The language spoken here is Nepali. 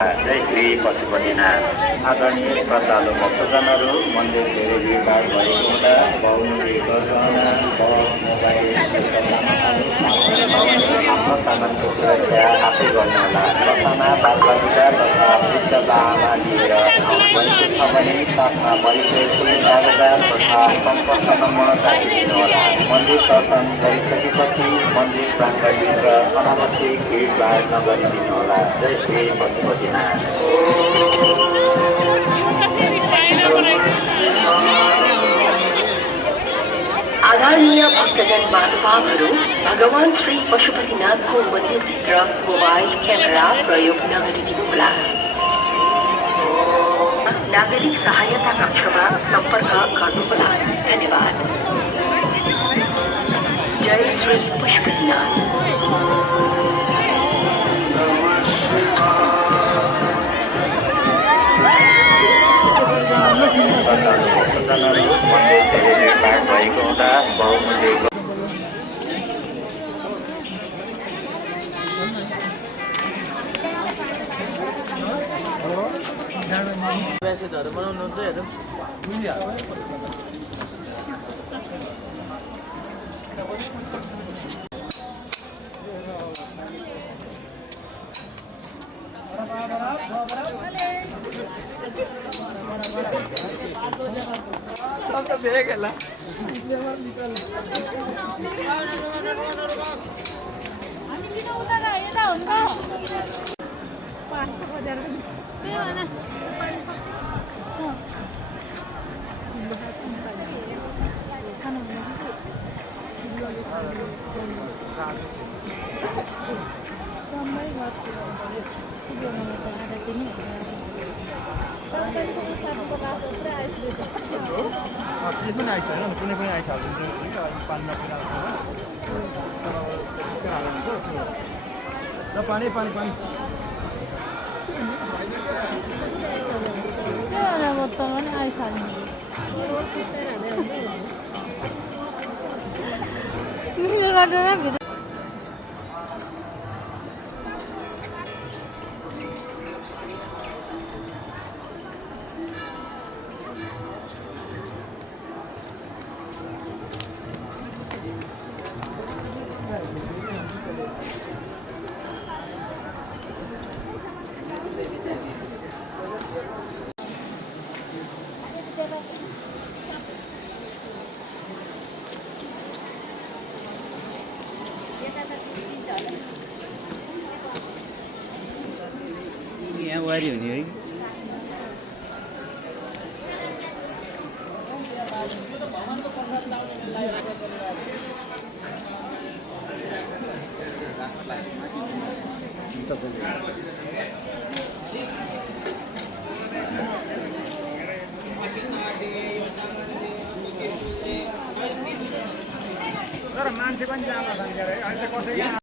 जय श्री पशुपतिनाथ। आदरणीय श्रद्धालु भक्तजनहरू, मन्दिर धेरै भिडभाड भएको हुँदा बहुमुखी गर्नुहुन आफ्नो सामानको सुरक्षा आफै गर्नुहोला। ससाना बालबालिका तथा वृद्ध बाआमा लिएर आउनुभएको छ भने साथमा परिचय कुनै कागजात तथा सम्पर्क नम्बर राखिदिनुहोला। मन्दिर दर्शन गरिसकेपछि मन्दिर प्राङ्गणभित्र अनावश्यक भिडभाड नगरिदिनुहोला। जय श्री पशुपतिनाथ। आदरणीय भक्तजन महानुभावहरू, भगवान श्री पशुपतिनाथको मन्दिरभित्र मोबाइल क्यामेरा प्रयोग नगरिदिनुहोला। नागरिक सहायता कक्षमा सम्पर्क गर्नुहोला। धन्यवाद। जय श्री पशुपतिनाथ। भक्तजनहरू, मन्दिर धेरै भिडभाड भएको हुँदा बहुमूल्य ब्यासेटहरू बनाउनुहुन्छ हेरौँ। यसमा आइछ होइन कुनै पनि आइछ पानीमा र पानी पानी पानी यहाँ वारी हुने है। तर मान्छे पनि जान